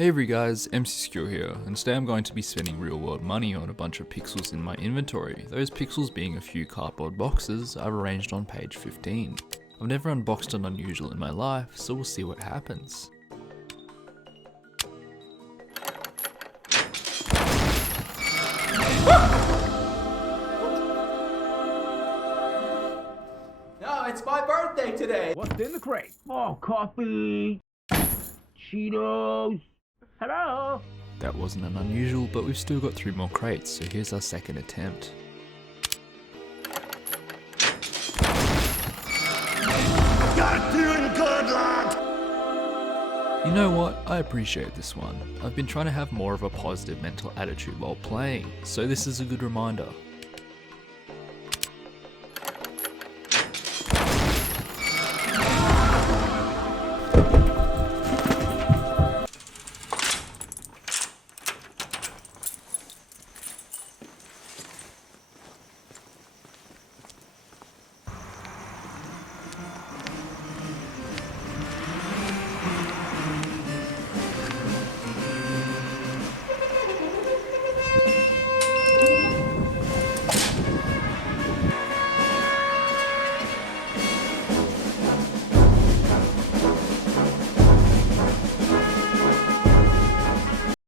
Hey every guys, mcskewl here, and today I'm going to be spending real world money on a bunch of pixels in my inventory, those pixels being a few cardboard boxes I've arranged on page 15. I've never unboxed an unusual in my life, so we'll see what happens. No, it's my birthday today! What's in the crate? Oh, coffee, Cheetos. Hello? That wasn't an unusual, but we've still got 3 more crates, so here's our second attempt. Got doing good, lad! You know what, I appreciate this one. I've been trying to have more of a positive mental attitude while playing, so this is a good reminder.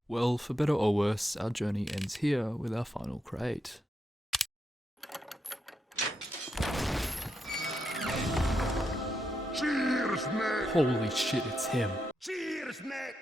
Well, for better or worse, our journey ends here with our final crate. Cheers, mate! Holy shit, it's him. Cheers, mate!